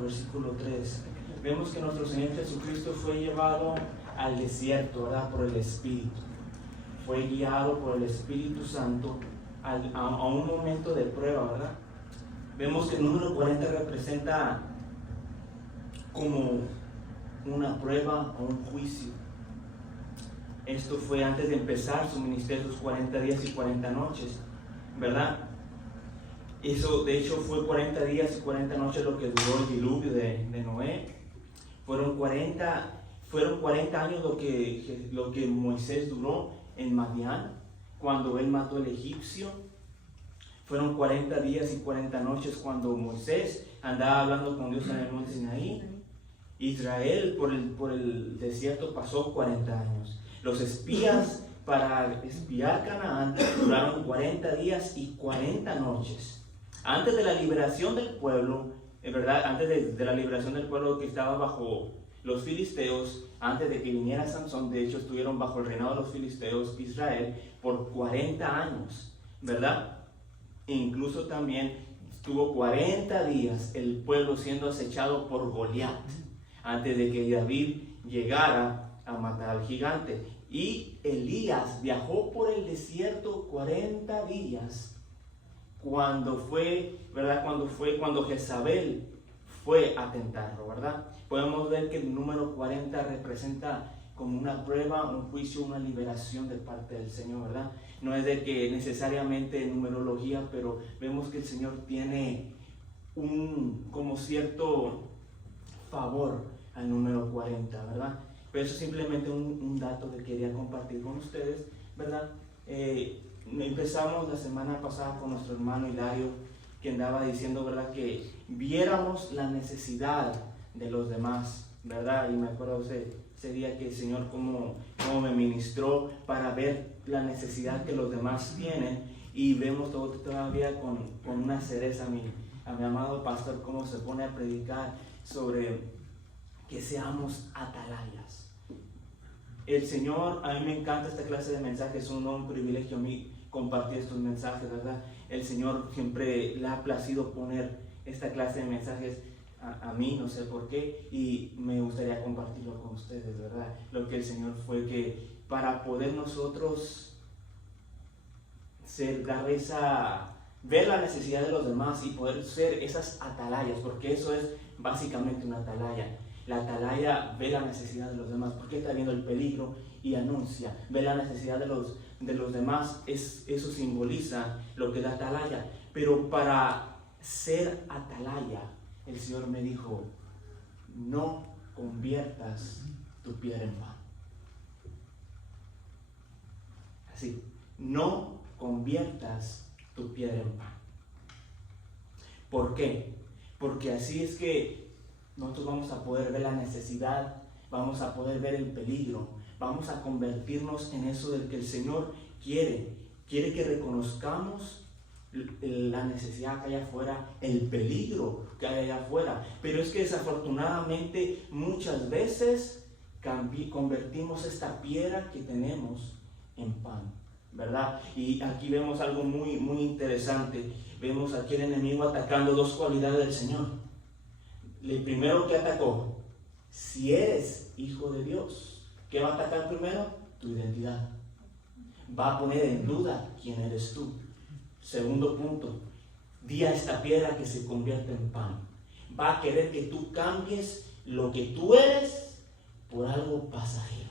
4, versículo 3, vemos que nuestro Señor Jesucristo fue llevado al desierto, ¿verdad? Por el Espíritu. Fue guiado por el Espíritu Santo a un momento de prueba, ¿verdad? Vemos que el número 40 representa como una prueba o un juicio. Esto fue antes de empezar su ministerio, sus 40 días y 40 noches, ¿verdad? Eso, de hecho, fue 40 días y 40 noches lo que duró el diluvio de Noé. Fueron 40 años lo que Moisés duró en Madián, cuando él mató al egipcio. Fueron 40 días y 40 noches cuando Moisés andaba hablando con Dios en el monte Sinaí. Israel por el desierto pasó 40 años. Los espías para espiar Canaán duraron 40 días y 40 noches. Antes de la liberación del pueblo, ¿verdad? Antes de la liberación del pueblo que estaba bajo los filisteos, antes de que viniera Sansón, de hecho estuvieron bajo el reinado de los filisteos, Israel, por 40 años, ¿verdad? E incluso también estuvo 40 días el pueblo siendo acechado por Goliat, antes de que David llegara a matar al gigante. Y Elías viajó por el desierto 40 días cuando fue, ¿verdad? Cuando Jezabel fue a tentarlo, ¿verdad? Podemos ver que el número 40 representa como una prueba, un juicio, una liberación de parte del Señor, ¿verdad? No es de que necesariamente numerología, pero vemos que el Señor tiene como cierto favor al número 40, ¿verdad? Pero eso es simplemente un dato que quería compartir con ustedes, ¿verdad? Empezamos la semana pasada con nuestro hermano Hilario, que andaba diciendo, ¿verdad?, que viéramos la necesidad de los demás, ¿verdad? Y me acuerdo ese día que el Señor como me ministró para ver la necesidad que los demás tienen, y vemos todavía con una cereza a mi amado pastor cómo se pone a predicar sobre que seamos atalayas. El Señor, a mí me encanta esta clase de mensajes, es un privilegio a mí compartir estos mensajes, ¿verdad? El Señor siempre le ha placido poner esta clase de mensajes a mí, no sé por qué, y me gustaría compartirlo con ustedes, ¿verdad? Lo que el Señor fue que para poder nosotros ver la necesidad de los demás y poder ser esas atalayas, porque eso es básicamente una atalaya. La atalaya ve la necesidad de los demás, porque está viendo el peligro y anuncia, ve la necesidad de los demás, eso simboliza lo que es la atalaya. Pero para ser atalaya, el Señor me dijo, no conviertas tu piedra en pan. Así, no conviertas tu piedra en pan. ¿Por qué? Porque así es que nosotros vamos a poder ver la necesidad, vamos a poder ver el peligro, vamos a convertirnos en eso del que el Señor quiere que reconozcamos la necesidad que hay afuera, el peligro que hay allá afuera. Pero es que desafortunadamente muchas veces convertimos esta piedra que tenemos en pan, ¿verdad? Y aquí vemos algo muy, muy interesante. Vemos aquí el enemigo atacando dos cualidades del Señor. El primero que atacó, si eres hijo de Dios, ¿qué va a atacar primero? Tu identidad. Va a poner en duda quién eres tú. Segundo punto, di a esta piedra que se convierta en pan. Va a querer que tú cambies lo que tú eres por algo pasajero,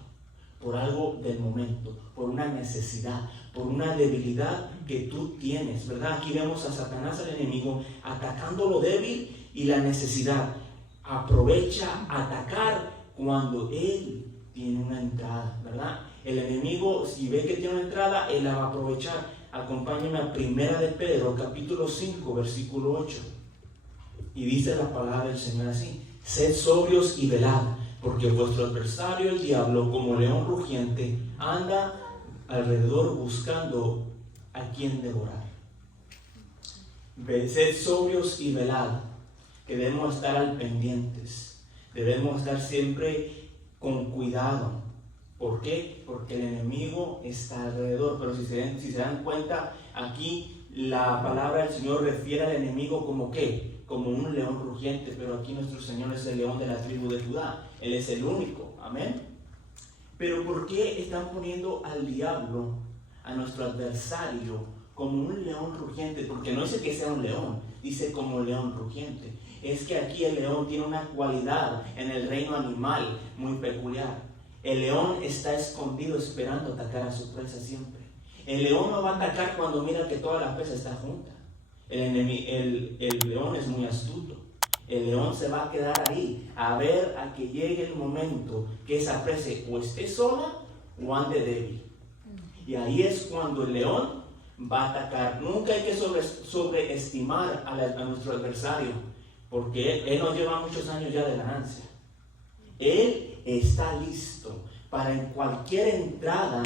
por algo del momento, por una necesidad, por una debilidad que tú tienes, ¿verdad? Aquí vemos a Satanás, al enemigo, atacando lo débil y la necesidad. Aprovecha atacar cuando él tiene una entrada, ¿verdad? El enemigo, si ve que tiene una entrada, él la va a aprovechar. Acompáñenme a 1 de Pedro, capítulo 5, versículo 8. Y dice la palabra del Señor así: sed sobrios y velad, porque vuestro adversario el diablo, como león rugiente, anda alrededor buscando a quien devorar. Sed sobrios y velad, que debemos estar al pendientes, debemos estar siempre con cuidado. ¿Por qué? Porque el enemigo está alrededor. Pero si se dan cuenta, aquí la palabra del Señor refiere al enemigo como ¿qué? como un león rugiente, pero aquí nuestro Señor es el león de la tribu de Judá. Él es el único, amén. Pero ¿por qué están poniendo al diablo, a nuestro adversario, como un león rugiente? Porque no dice que sea un león, dice como león rugiente. Es que aquí el león tiene una cualidad en el reino animal muy peculiar. El león está escondido esperando atacar a su presa siempre. El león no va a atacar cuando mira que toda la presa está junta. El león es muy astuto. El león se va a quedar ahí a ver a que llegue el momento que esa presa o esté sola o ande débil. Y ahí es cuando el león va a atacar. Nunca hay que sobreestimar a nuestro adversario, porque él nos lleva muchos años ya de ganancia. Él está listo para en cualquier entrada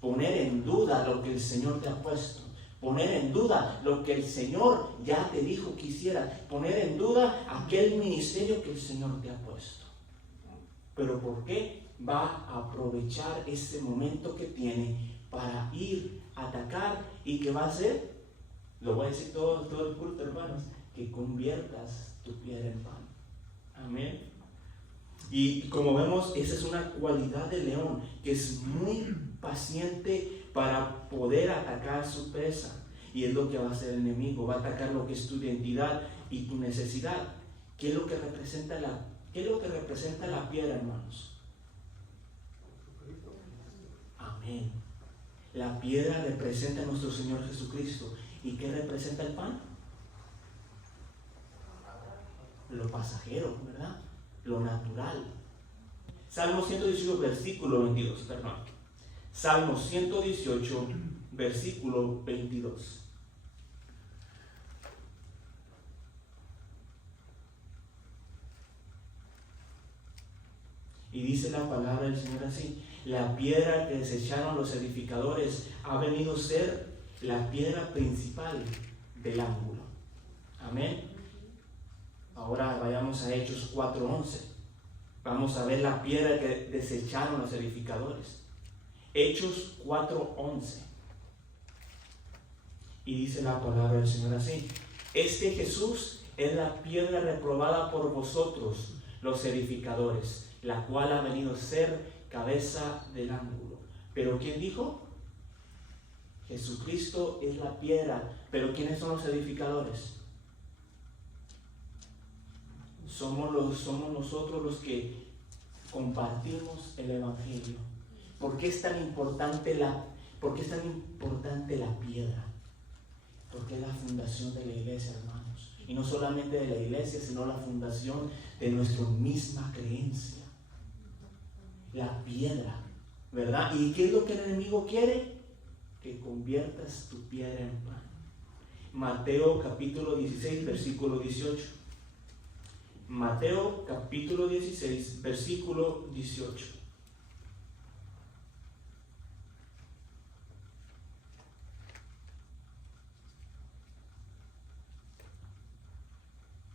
poner en duda lo que el Señor te ha puesto, poner en duda lo que el Señor ya te dijo que hiciera, poner en duda aquel ministerio que el Señor te ha puesto. ¿Pero por qué? Va a aprovechar ese momento que tiene para ir a atacar. ¿Y qué va a hacer? Lo voy a decir todo el culto, hermanos, que conviertas tu piedra en pan. Amén. Y como vemos, esa es una cualidad del león, que es muy paciente para poder atacar su presa. Y es lo que va a hacer el enemigo, va a atacar lo que es tu identidad y tu necesidad. ¿Qué es lo que representa la piedra, hermanos? Amén. La piedra representa a nuestro Señor Jesucristo. ¿Y qué representa el pan? Lo pasajero, ¿verdad? Lo natural. Salmo 118, versículo 22, perdón. Salmo 118, versículo 22. Y dice la palabra del Señor así: la piedra que desecharon los edificadores ha venido a ser la piedra principal del ángulo. Amén. Ahora vayamos a Hechos 4:11. Vamos a ver la piedra que desecharon los edificadores. Hechos 4:11. Y dice la palabra del Señor así: este Jesús es la piedra reprobada por vosotros, los edificadores, la cual ha venido a ser cabeza del ángulo. ¿Pero quién dijo? Jesucristo es la piedra. ¿Pero quiénes son los edificadores? Somos nosotros los que compartimos el Evangelio. ¿Por qué es tan importante la piedra? Porque es la fundación de la iglesia, hermanos. Y no solamente de la iglesia, sino la fundación de nuestra misma creencia. La piedra, ¿verdad? ¿Y qué es lo que el enemigo quiere? Que conviertas tu piedra en pan. Mateo capítulo 16, versículo 18. Mateo capítulo 16, versículo 18.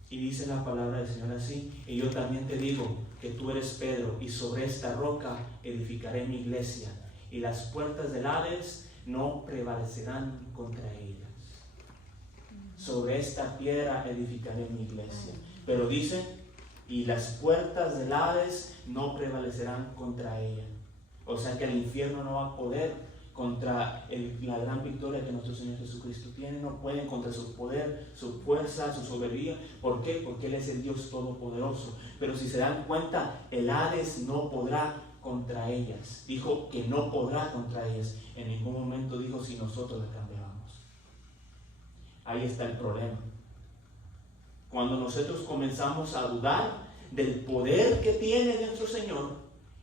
Y dice la palabra del Señor así: y yo también te digo que tú eres Pedro, y sobre esta roca edificaré mi iglesia, y las puertas del Hades no prevalecerán contra ellas. Sobre esta piedra edificaré mi iglesia. Pero dice: y las puertas del Hades no prevalecerán contra ella. O sea que el infierno no va a poder contra la gran victoria que nuestro Señor Jesucristo tiene. No pueden contra su poder, su fuerza, su soberanía. ¿Por qué? Porque Él es el Dios Todopoderoso. Pero si se dan cuenta, el Hades no podrá contra ellas. Dijo que no podrá contra ellas. En ningún momento dijo si nosotros la cambiábamos. Ahí está el problema. Cuando nosotros comenzamos a dudar del poder que tiene nuestro Señor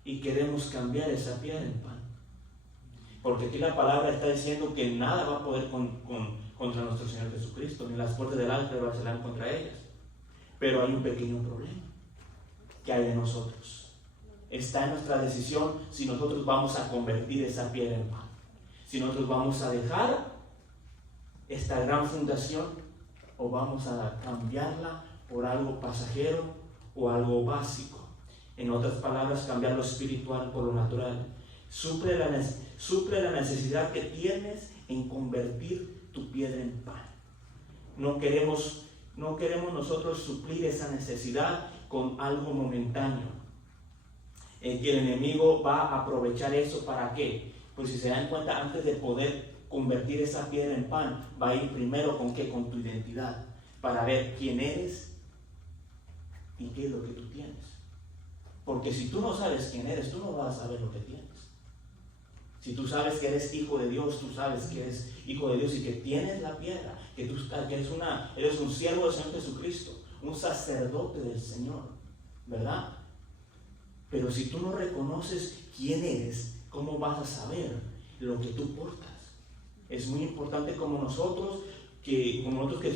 y queremos cambiar esa piedra en pan. Porque aquí la palabra está diciendo que nada va a poder contra nuestro Señor Jesucristo, ni las puertas del Hades prevalecerán contra ellas. Pero hay un pequeño problema que hay de nosotros. Está en nuestra decisión si nosotros vamos a convertir esa piedra en pan. Si nosotros vamos a dejar esta gran fundación o vamos a cambiarla por algo pasajero o algo básico. En otras palabras, cambiar lo espiritual por lo natural. Suple la necesidad que tienes en convertir tu piedra en pan. No queremos No queremos nosotros suplir esa necesidad con algo momentáneo. Que el enemigo va a aprovechar eso, ¿para qué? Pues si se dan cuenta, antes de poder convertir esa piedra en pan, va a ir primero con ¿qué? Con tu identidad, para ver quién eres y qué es lo que tú tienes. Porque si tú no sabes quién eres, tú no vas a saber lo que tienes. Si tú sabes que eres hijo de Dios, tú sabes que eres hijo de Dios y que tienes la piedra, que eres un siervo del Señor Jesucristo, un sacerdote del Señor, ¿verdad? Pero si tú no reconoces quién eres, ¿cómo vas a saber lo que tú portas? Es muy importante como nosotros que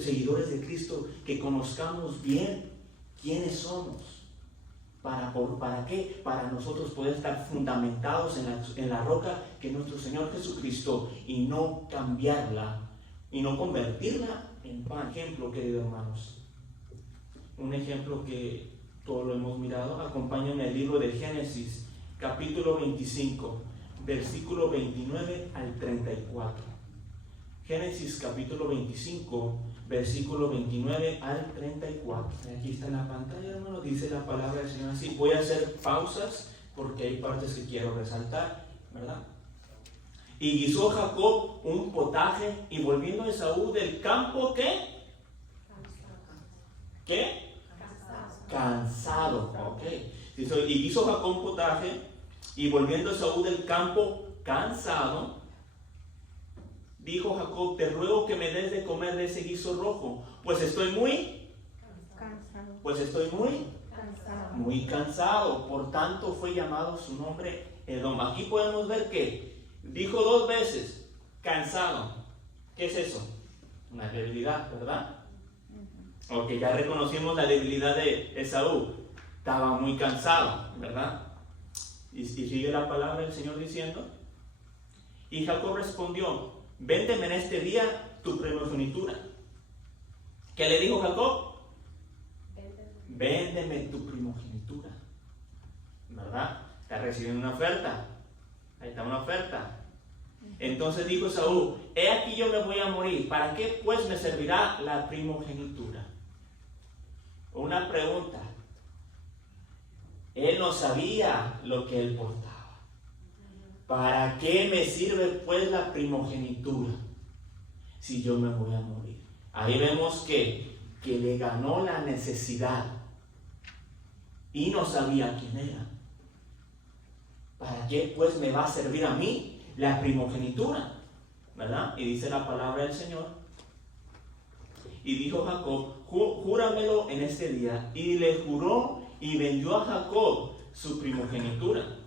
seguidores de Cristo, que conozcamos bien quiénes somos. ¿Para qué? Para nosotros poder estar fundamentados en la roca que es nuestro Señor Jesucristo, y no cambiarla y no convertirla en pan. Ejemplo, queridos hermanos, un ejemplo que todos lo hemos mirado. Acompáñenme al libro de Génesis, capítulo 25, versículo 29 al 34. Génesis capítulo 25, versículo 29 al 34. Aquí está en la pantalla, hermano, dice la palabra del Señor así. Voy a hacer pausas porque hay partes que quiero resaltar, ¿verdad? Y guisó Jacob un potaje, y volviendo Esaú del campo, ¿qué? ¿Qué? Cansado. Ok. Y guisó Jacob un potaje, y volviendo Esaú del campo cansado, dijo Jacob: te ruego que me des de comer de ese guiso rojo, pues estoy muy cansado. Por tanto fue llamado su nombre Edom. Aquí podemos ver que dijo dos veces cansado. ¿Qué es eso? Una debilidad, ¿verdad? Ok, ya reconocimos la debilidad de Esaú. Estaba muy cansado, ¿verdad? Y sigue la palabra del Señor diciendo: y Jacob respondió: véndeme en este día tu primogenitura. ¿Qué le dijo Jacob? Véndeme tu primogenitura, ¿verdad? Está recibiendo una oferta. Ahí está una oferta. Entonces dijo Esaú: he aquí yo me voy a morir, ¿para qué pues me servirá la primogenitura? Una pregunta. Él no sabía lo que él portaba. ¿Para qué me sirve pues la primogenitura si yo me voy a morir? Ahí vemos que le ganó la necesidad y no sabía quién era. ¿Para qué pues me va a servir a mí la primogenitura? ¿Verdad? Y dice la palabra del Señor: y dijo Jacob: júramelo en este día. Y le juró, y vendió a Jacob su primogenitura.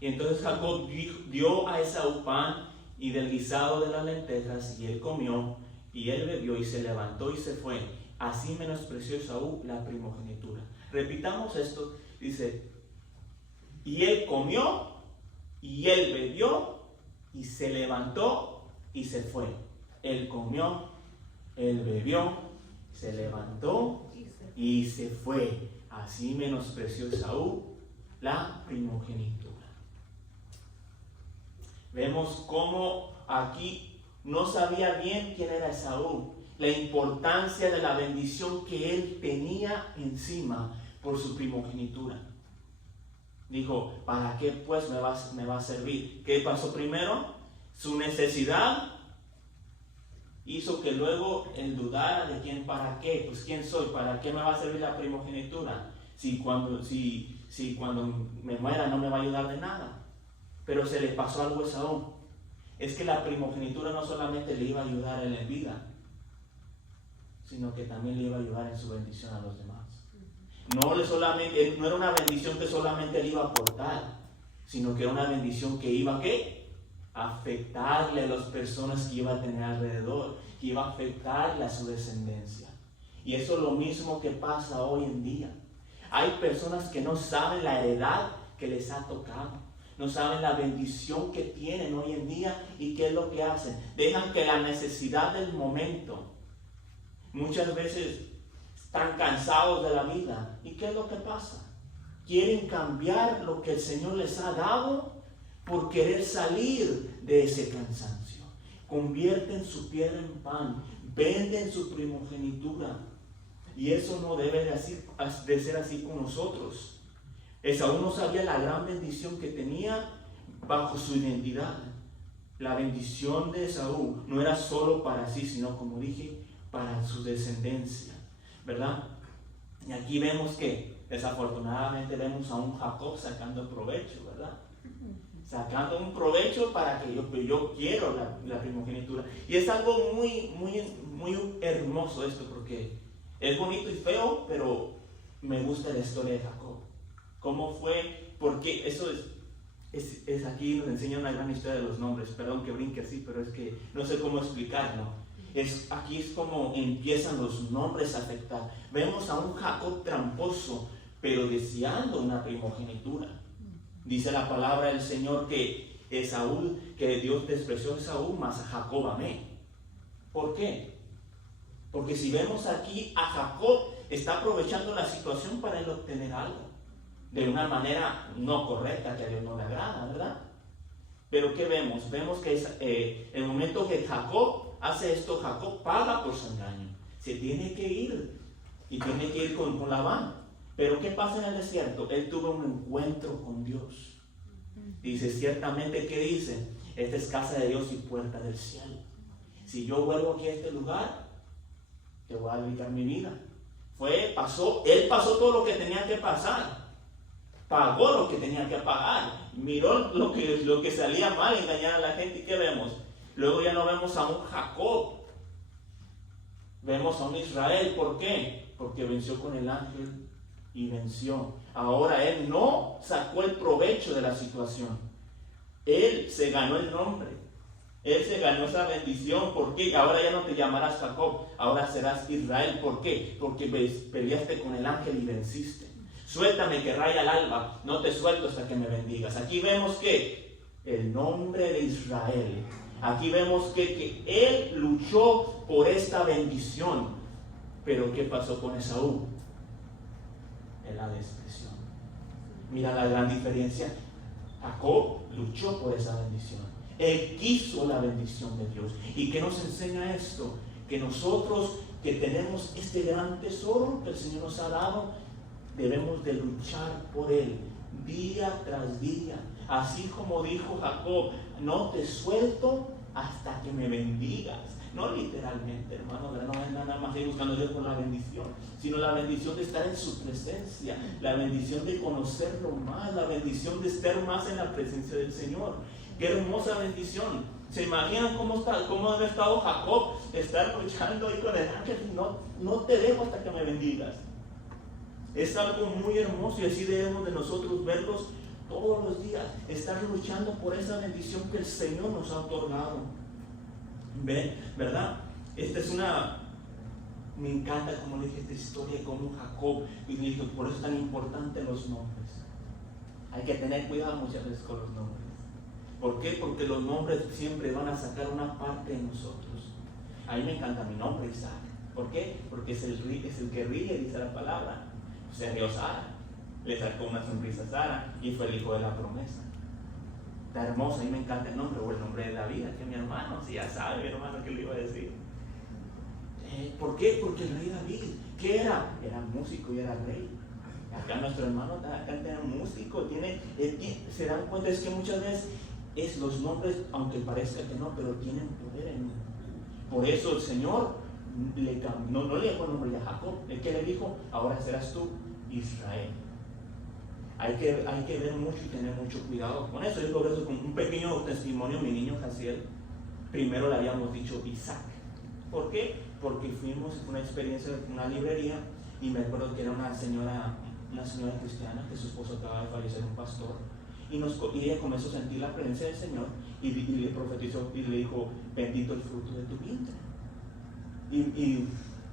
Y entonces Jacob dio a Esaú pan y del guisado de las lentejas, y él comió, y él bebió, y se levantó y se fue. Así menospreció Esaú la primogenitura. Repitamos esto. Dice: y él comió, y él bebió, y se levantó y se fue. Él comió, él bebió, se levantó y se fue. Así menospreció Esaú la primogenitura. Vemos cómo aquí no sabía bien quién era Esaú, la importancia de la bendición que él tenía encima por su primogenitura. Dijo: ¿para qué pues me va a servir? ¿Qué pasó primero? Su necesidad hizo que luego él dudara de quién, para qué, pues quién soy, para qué me va a servir la primogenitura, si cuando me muera no me va a ayudar de nada. Pero se le pasó algo a Esaú. Es que la primogenitura no solamente le iba a ayudar a él en vida, sino que también le iba a ayudar en su bendición a los demás. No era una bendición que solamente le iba a aportar, sino que era una bendición que iba a afectarle a las personas que iba a tener alrededor, que iba a afectarle a su descendencia. Y eso es lo mismo que pasa hoy en día. Hay personas que no saben la heredad que les ha tocado. No saben la bendición que tienen hoy en día. ¿Y qué es lo que hacen? Dejan que la necesidad del momento, muchas veces están cansados de la vida. ¿Y qué es lo que pasa? Quieren cambiar lo que el Señor les ha dado por querer salir de ese cansancio. convierten su piedra en pan, venden su primogenitura. Y eso no debe de ser así con nosotros. Esaú no sabía la gran bendición que tenía bajo su identidad. La bendición de Esaú no era solo para sí, sino, como dije, para su descendencia, ¿verdad? Y aquí vemos que, desafortunadamente, vemos a un Jacob sacando provecho, ¿verdad? Sacando un provecho para que yo quiero la primogenitura. Y es algo muy, muy, muy hermoso esto, porque es bonito y feo, pero me gusta la historia de Jacob. ¿Cómo fue? Porque eso es aquí nos enseña una gran historia de los nombres. Perdón que brinque así, pero es que no sé cómo explicarlo. Aquí es como empiezan los nombres a afectar. Vemos a un Jacob tramposo, pero deseando una primogenitura. Dice la palabra del Señor que Dios despreció a Esaú, mas a Jacob amé. ¿Por qué? Porque si vemos aquí a Jacob, está aprovechando la situación para él obtener algo de una manera no correcta, que a Dios no le agrada, ¿verdad? Pero ¿qué vemos? Vemos que el momento que Jacob hace esto, Jacob paga por su engaño. Se tiene que ir y tiene que ir con Labán. Pero ¿qué pasa en el desierto? Él tuvo un encuentro con Dios. Dice, ciertamente, ¿qué dice? Esta es casa de Dios y puerta del cielo. Si yo vuelvo aquí a este lugar, te voy a dedicar mi vida. Él pasó todo lo que tenía que pasar. Pagó lo que tenía que pagar. Miró lo que salía mal, engañar a la gente. ¿Y qué vemos? Luego ya no vemos a un Jacob. Vemos a un Israel. ¿Por qué? Porque venció con el ángel y venció. Ahora él no sacó el provecho de la situación. Él se ganó el nombre. Él se ganó esa bendición. ¿Por qué? Ahora ya no te llamarás Jacob, ahora serás Israel. ¿Por qué? Porque peleaste con el ángel y venciste. Suéltame que raya el alba, no te suelto hasta que me bendigas. Aquí vemos que el nombre de Israel, aquí vemos que él luchó por esta bendición. Pero ¿qué pasó con Esaú? Él la despreció. Mira la gran diferencia. Jacob luchó por esa bendición. Él quiso la bendición de Dios. ¿Y qué nos enseña esto? Que nosotros que tenemos este gran tesoro que el Señor nos ha dado, debemos de luchar por él día tras día. Así como dijo Jacob, no te suelto hasta que me bendigas. No literalmente, hermano, no es nada más ir buscando a Dios por la bendición, sino la bendición de estar en su presencia, la bendición de conocerlo más, la bendición de estar más en la presencia del Señor. Qué hermosa bendición. ¿Se imaginan cómo ha estado Jacob? Estar luchando ahí con el ángel y no te dejo hasta que me bendigas. Es algo muy hermoso y así debemos de nosotros verlos todos los días, estar luchando por esa bendición que el Señor nos ha otorgado. ¿Ven? ¿Verdad? Me encanta como le dije esta historia, como Jacob, y le dije, por eso es tan importante los nombres. Hay que tener cuidado muchas veces con los nombres. ¿Por qué? Porque los nombres siempre van a sacar una parte de nosotros. A mí me encanta mi nombre, Isaac. ¿Por qué? Porque es el que ríe, dice la palabra. Se rió Sara, le sacó una sonrisa a Sara y fue el hijo de la promesa. Está hermoso, a mí me encanta el nombre, o el nombre de David, que mi hermano, si ya sabe mi hermano que le iba a decir. ¿Por qué? Porque el rey David, ¿qué era? Era músico y era rey. Acá nuestro hermano era músico, se dan cuenta, es que muchas veces los nombres, aunque parezca que no, pero tienen poder en uno. Por eso el Señor no le dejó el nombre de Jacob. ¿El que le dijo? Ahora serás tú Israel. Hay que ver mucho y tener mucho cuidado con eso. Yo por eso, con un pequeño testimonio, mi niño Jaciel, primero le habíamos dicho Isaac. ¿Por qué? Porque fuimos una experiencia en una librería y me acuerdo que era una señora cristiana, que su esposo acaba de fallecer, un pastor, y ella comenzó a sentir la presencia del Señor y le profetizó y le dijo, bendito el fruto de tu vientre. Y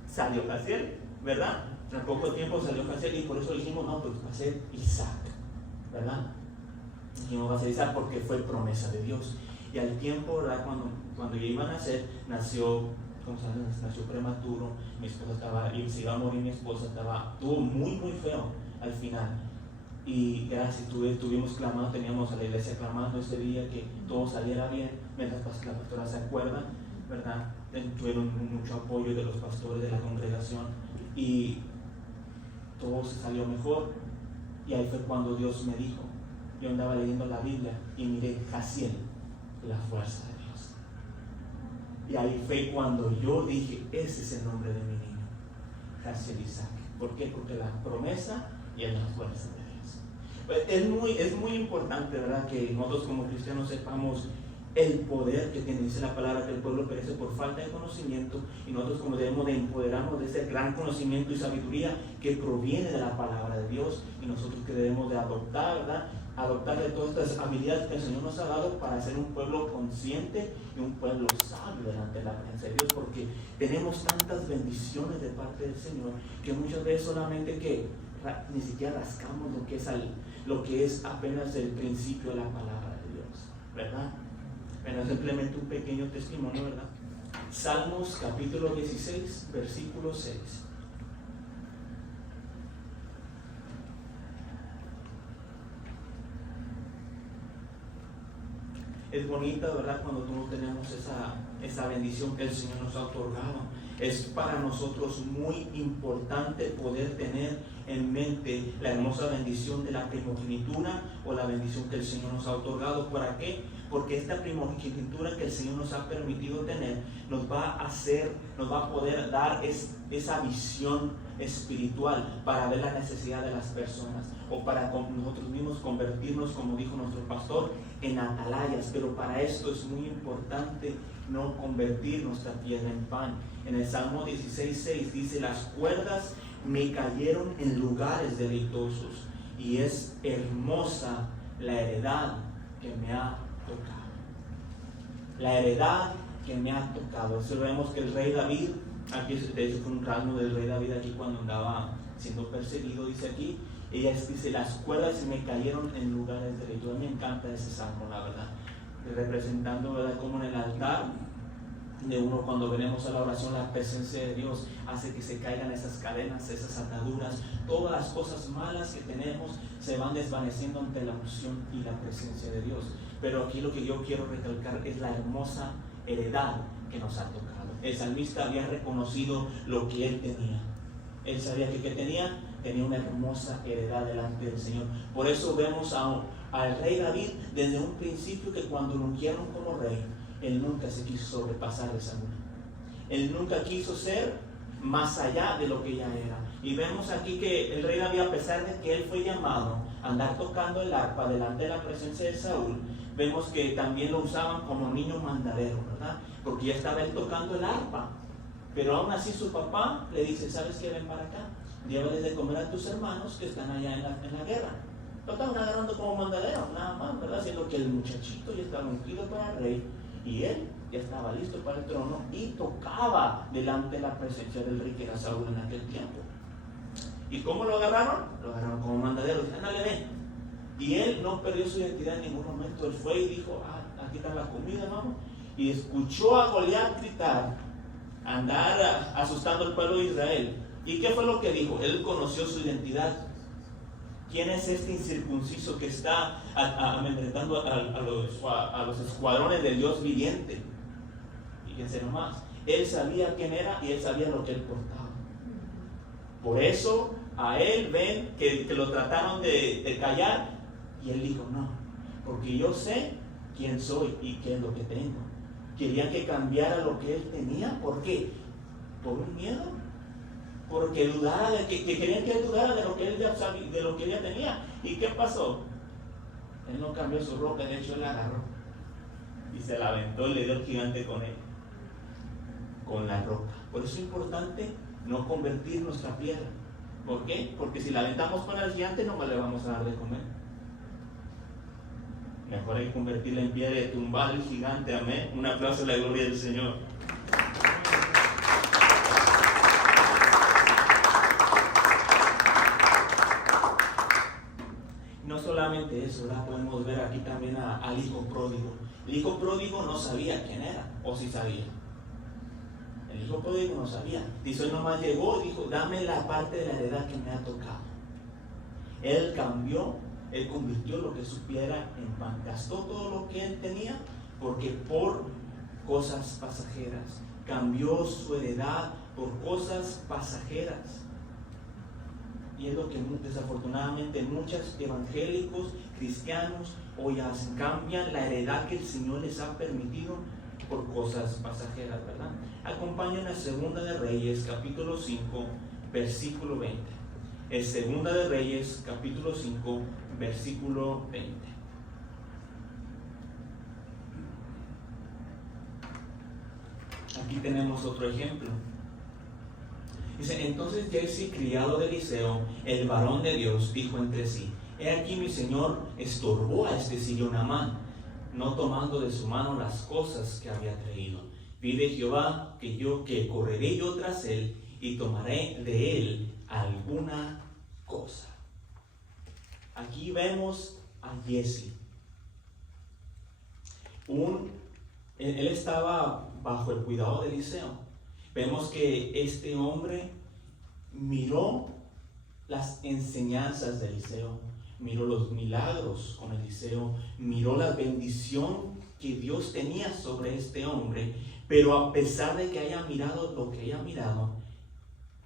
salió Jaciel, ¿verdad? En poco tiempo salió Jaciel y por eso le dijimos, no, pues va a ser Isaac, ¿verdad? Dijimos, va a ser Isaac porque fue promesa de Dios. Y al tiempo, ¿verdad? Cuando ya iba a nacer, nació prematuro, mi esposa se iba a morir, tuvo muy muy feo al final. Y gracias, estuvimos clamando, teníamos a la iglesia clamando ese día que todo saliera bien, mientras la pastora se acuerda, ¿verdad? Tuvieron mucho apoyo de los pastores de la congregación y todo se salió mejor. Y ahí fue cuando Dios me dijo, yo andaba leyendo la Biblia y miré Jaciel, la fuerza de Dios. Y ahí fue cuando yo dije, ese es el nombre de mi niño, Jaciel Isaac. ¿Por qué? Porque la promesa y es la fuerza de Dios. Es muy importante, ¿verdad?, que nosotros como cristianos sepamos el poder que tiene. Dice la palabra que el pueblo perece por falta de conocimiento, y nosotros como debemos de empoderarnos de ese gran conocimiento y sabiduría que proviene de la palabra de Dios, y nosotros que debemos de adoptar, ¿verdad?, adoptar de todas estas habilidades que el Señor nos ha dado para ser un pueblo consciente y un pueblo sabio delante de la presencia de Dios, porque tenemos tantas bendiciones de parte del Señor que muchas veces solamente que ni siquiera rascamos lo que es apenas el principio de la palabra de Dios, ¿verdad? Bueno, simplemente un pequeño testimonio, ¿verdad? Salmos capítulo 16, versículo 6. Es bonita, ¿verdad?, cuando todos tenemos esa bendición que el Señor nos ha otorgado. Es para nosotros muy importante poder tener en mente la hermosa bendición de la primogenitura o la bendición que el Señor nos ha otorgado. ¿Para qué? Porque esta primogenitura que el Señor nos ha permitido tener nos va a poder dar esa visión espiritual para ver la necesidad de las personas, o para nosotros mismos convertirnos, como dijo nuestro pastor, en atalayas. Pero para esto es muy importante no convertir nuestra piedra en pan. En el Salmo 16:6 dice: las cuerdas me cayeron en lugares deleitosos, y es hermosa la heredad que me ha tocado. La heredad que me ha tocado. Eso vemos que el rey David, aquí es un rasgo del rey David aquí cuando andaba siendo perseguido, dice aquí, ella dice: las cuerdas me cayeron en lugares deleitosos. Me encanta ese salmo, la verdad, representando, ¿verdad?, como en el altar de uno, cuando venimos a la oración, la presencia de Dios hace que se caigan esas cadenas, esas ataduras, todas las cosas malas que tenemos se van desvaneciendo ante la unción y la presencia de Dios. Pero aquí lo que yo quiero recalcar es la hermosa heredad que nos ha tocado. El salmista había reconocido lo que él tenía. Él sabía que tenía una hermosa heredad delante del Señor. Por eso vemos al rey David desde un principio, que cuando lo ungieron como rey, él nunca se quiso sobrepasar de Saúl. Él nunca quiso ser más allá de lo que ya era. Y vemos aquí que el rey David, a pesar de que él fue llamado a andar tocando el arpa delante de la presencia de Saúl, vemos que también lo usaban como niño mandadero, ¿verdad? Porque ya estaba él tocando el arpa. Pero aún así su papá le dice: ¿sabes qué? Ven para acá, llévales de comer a tus hermanos que están allá en la guerra. Lo estaban agarrando como mandadero, nada más, ¿verdad? Siendo que el muchachito ya estaba ungido para el rey, y él ya estaba listo para el trono y tocaba delante de la presencia del rey, que era Saúl en aquel tiempo. ¿Y cómo lo agarraron? Lo agarraron como mandadero. Dice: ándale, ven. Y él no perdió su identidad en ningún momento. Él fue y dijo: aquí está la comida, vamos. Y escuchó a Goliat gritar, andar asustando al pueblo de Israel. ¿Y qué fue lo que dijo? Él conoció su identidad. ¿Quién es este incircunciso que está amedrentando a los escuadrones del Dios viviente? Fíjense nomás, él sabía quién era y él sabía lo que él portaba. Por eso a él ven que lo trataron de callar, y él dijo: no, porque yo sé quién soy y qué es lo que tengo. Querían que cambiara lo que él tenía. ¿Por qué? Por un miedo. Porque dudara que querían que él dudara de lo que él ya sabía, de lo que él ya tenía. ¿Y qué pasó? Él no cambió su ropa, de hecho él la agarró y se la aventó y le dio el gigante con él, con la ropa. Por eso es importante no convertir nuestra piedra. ¿Por qué? Porque si la aventamos con el gigante, no le vamos a dar de comer. Mejor hay que convertirla en piedra y tumbar al gigante. Amén. Un aplauso a la gloria del Señor. No solamente eso, ¿verdad? Podemos ver aquí también al hijo pródigo. El hijo pródigo no sabía quién era, o sí sabía. El hijo pródigo no sabía. Dice: él nomás llegó y dijo: dame la parte de la heredad que me ha tocado. Él cambió, él convirtió lo que su piedra en pan. Gastó todo lo que él tenía porque por cosas pasajeras. Cambió su heredad por cosas pasajeras. Y es lo que desafortunadamente muchos evangélicos, cristianos, hoy hacen. Cambian la heredad que el Señor les ha permitido por cosas pasajeras, ¿verdad? Acompáñenme a Segunda de Reyes, capítulo 5, versículo 20. Es Segunda de Reyes, capítulo 5, versículo 20. Aquí tenemos otro ejemplo. Dice, entonces Jesse, criado de Eliseo, el varón de Dios, dijo entre sí: he aquí mi señor estorbó a este sirio Naamán, no tomando de su mano las cosas que había traído. Vive Jehová que correré yo tras él y tomaré de él alguna cosa. Aquí vemos a Jesse. Él estaba bajo el cuidado de Eliseo. Vemos que este hombre miró las enseñanzas de Eliseo, miró los milagros con Eliseo, miró la bendición que Dios tenía sobre este hombre, pero a pesar de que haya mirado lo que haya mirado,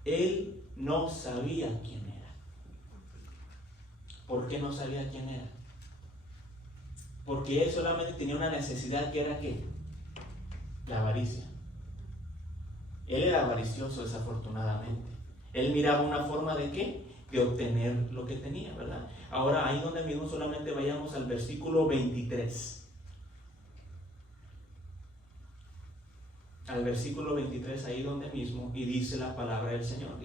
él no sabía quién era. ¿Por qué no sabía quién era? Porque él solamente tenía una necesidad, que era ¿qué? La avaricia. Él era avaricioso, desafortunadamente. Él miraba una forma de ¿qué? De obtener lo que tenía, ¿verdad? Ahora, ahí donde mismo solamente vayamos al versículo 23. Al versículo 23, ahí donde mismo, y dice la palabra del Señor.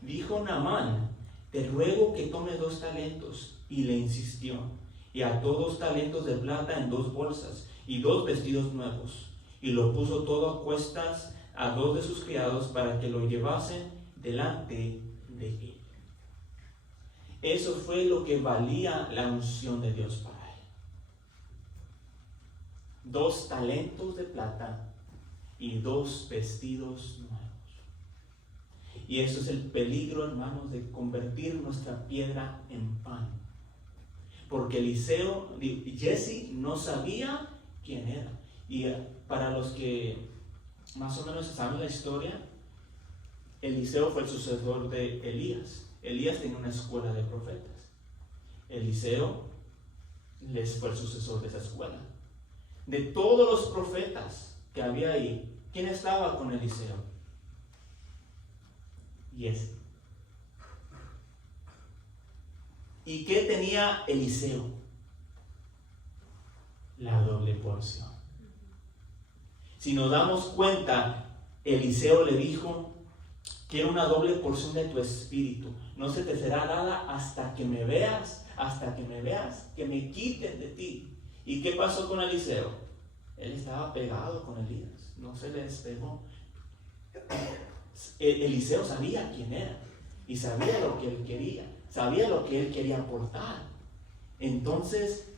Dijo Naamán: te ruego que tome 2 talentos. Y le insistió, y ató 2 talentos de plata en 2 bolsas, y 2 vestidos nuevos. Y lo puso todo a cuestas a 2 de sus criados para que lo llevasen delante de él. Eso fue lo que valía la unción de Dios para él. 2 talentos de plata y 2 vestidos nuevos. Y eso es el peligro, hermanos, de convertir nuestra piedra en pan. Porque Jesse no sabía quién era. Y para los que más o menos saben la historia, Eliseo fue el sucesor de Elías. Elías tenía una escuela de profetas. Eliseo les fue el sucesor de esa escuela. De todos los profetas que había ahí, ¿quién estaba con Eliseo? Jesse. ¿Y qué tenía Eliseo? La doble porción. Si nos damos cuenta, Eliseo le dijo: quiero una doble porción de tu espíritu. No se te será dada hasta que me veas, que me quiten de ti. ¿Y qué pasó con Eliseo? Él estaba pegado con Elías, no se le despegó. Eliseo sabía quién era y sabía lo que él quería, sabía lo que él quería aportar. Entonces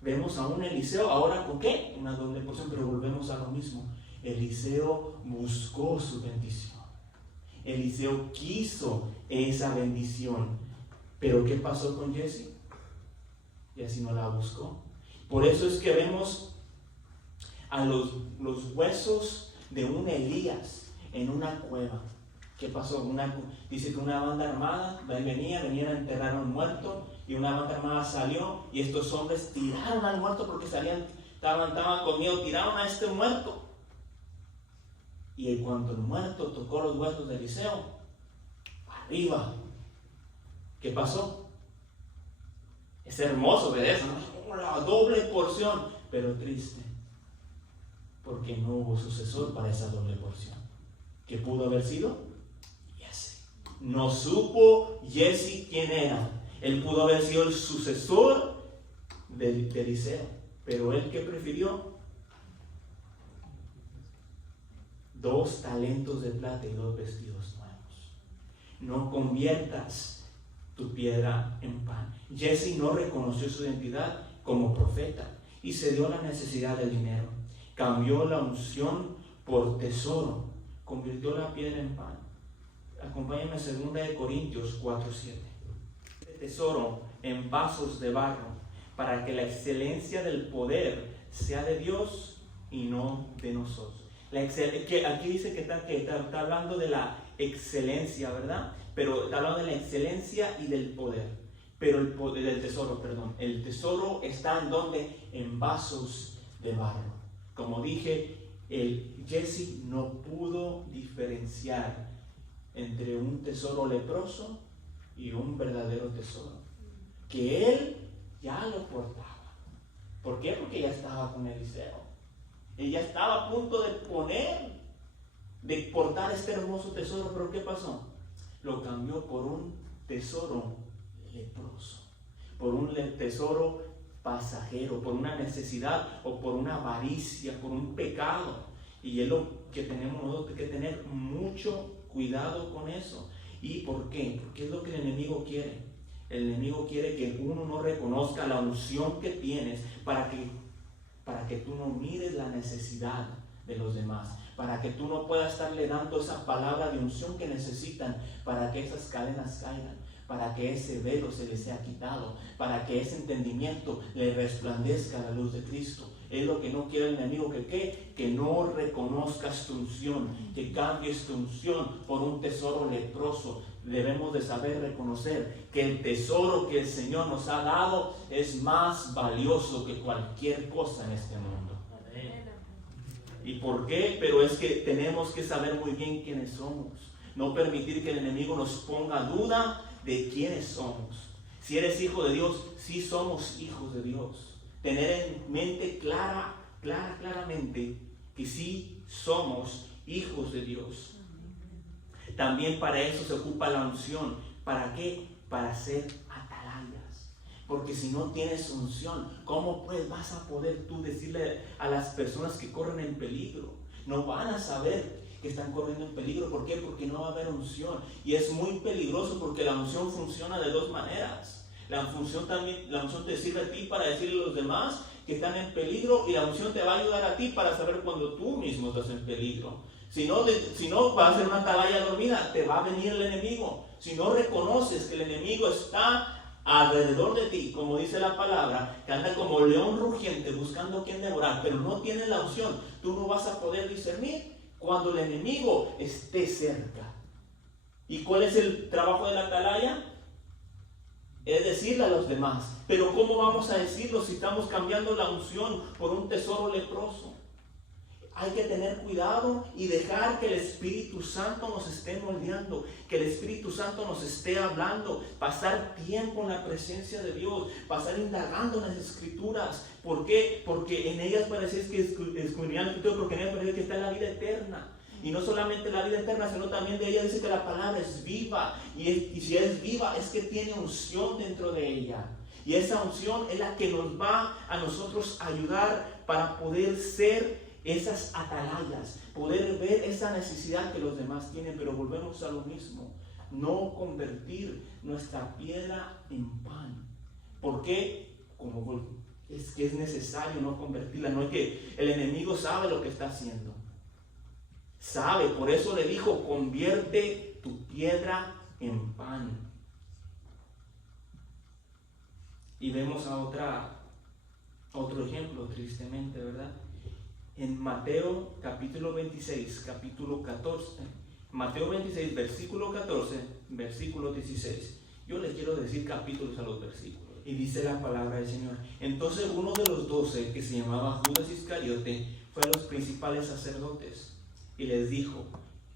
vemos a un Eliseo ahora con ¿qué? Una doble porción, pero volvemos a lo mismo. Eliseo buscó su bendición. Eliseo quiso esa bendición. Pero ¿qué pasó con Jesse? Jesse no la buscó. Por eso es que vemos a los huesos de un Elías en una cueva. ¿Qué pasó? Dice que una banda armada venían a enterrar a un muerto, y una banda armada salió, y estos hombres tiraron al muerto porque estaban con miedo, tiraron a este muerto. Y cuando el muerto tocó los huesos de Eliseo, arriba, ¿qué pasó? Es hermoso ver eso, ¿no? La doble porción, pero triste, porque no hubo sucesor para esa doble porción. ¿Qué pudo haber sido? Jesse. No supo Jesse quién era. Él pudo haber sido el sucesor de Eliseo, pero él ¿qué prefirió? 2 talentos de plata y 2 vestidos nuevos. No conviertas tu piedra en pan. Jesse no reconoció su identidad como profeta y se dio la necesidad del dinero. Cambió la unción por tesoro. Convirtió la piedra en pan. Acompáñame a 2 Corintios 4:7. tesoro en vasos de barro, para que la excelencia del poder sea de Dios y no de nosotros. Que aquí dice que está hablando de la excelencia, ¿verdad? Pero está hablando de la excelencia y del poder. Pero el poder del tesoro, perdón. El tesoro está en donde, en vasos de barro. Como dije, Jesse no pudo diferenciar entre un tesoro leproso y un verdadero tesoro, que él ya lo portaba. ¿Por qué? Porque ya estaba con Eliseo. Él ya estaba a punto de portar este hermoso tesoro, pero ¿qué pasó? Lo cambió por un tesoro leproso, por un tesoro pasajero, por una necesidad o por una avaricia, por un pecado. Y es lo que tenemos nosotros que tener mucho cuidado con eso. ¿Y por qué? Porque es lo que el enemigo quiere. El enemigo quiere que uno no reconozca la unción que tienes para que tú no mires la necesidad de los demás, para que tú no puedas estarle dando esa palabra de unción que necesitan para que esas cadenas caigan, para que ese velo se les sea quitado, para que ese entendimiento le resplandezca la luz de Cristo. Es lo que no quiere el enemigo, que no reconozcas tu unción, que cambies tu unción por un tesoro leproso. Debemos de saber reconocer que el tesoro que el Señor nos ha dado es más valioso que cualquier cosa en este mundo. Amén. ¿Y por qué? Pero es que tenemos que saber muy bien quiénes somos. No permitir que el enemigo nos ponga duda de quiénes somos. Si eres hijo de Dios, sí somos hijos de Dios. Tener en mente claramente que sí somos hijos de Dios. También para eso se ocupa la unción. ¿Para qué? Para ser atalayas. Porque si no tienes unción, ¿cómo pues vas a poder tú decirle a las personas que corren en peligro? No van a saber que están corriendo en peligro. ¿Por qué? Porque no va a haber unción. Y es muy peligroso porque la unción funciona de dos maneras. La unción te sirve a ti para decirle a los demás que están en peligro, y la unción te va a ayudar a ti para saber cuando tú mismo estás en peligro. Si no vas a ser una atalaya dormida, te va a venir el enemigo. Si no reconoces que el enemigo está alrededor de ti, como dice la palabra, que anda como león rugiente buscando a quien devorar, pero no tiene la unción, tú no vas a poder discernir cuando el enemigo esté cerca. ¿Y cuál es el trabajo de la atalaya? Es decirle a los demás. Pero ¿cómo vamos a decirlo si estamos cambiando la unción por un tesoro leproso? Hay que tener cuidado y dejar que el Espíritu Santo nos esté moldeando, que el Espíritu Santo nos esté hablando, pasar tiempo en la presencia de Dios, pasar indagando en las Escrituras. ¿Por qué? Porque en ellas parece que escudriñando el porque en ellas parece que está la vida eterna. Y no solamente la vida eterna, sino también de ella dice que la palabra es viva. Y si es viva, es que tiene unción dentro de ella. Y esa unción es la que nos va a nosotros ayudar para poder ser esas atalayas, poder ver esa necesidad que los demás tienen. Pero volvemos a lo mismo: no convertir nuestra piedra en pan. ¿Por qué? Es que es necesario no convertirla. No es que el enemigo sabe lo que está haciendo. Sabe, por eso le dijo: convierte tu piedra en pan. Y vemos a otro ejemplo, tristemente, ¿verdad? En Mateo capítulo 26, capítulo 14, Mateo 26, versículo 14, versículo 16. Yo les quiero decir capítulos a los versículos. Y dice la palabra del Señor: entonces uno de los 12, que se llamaba Judas Iscariote, fue a los principales sacerdotes y les dijo: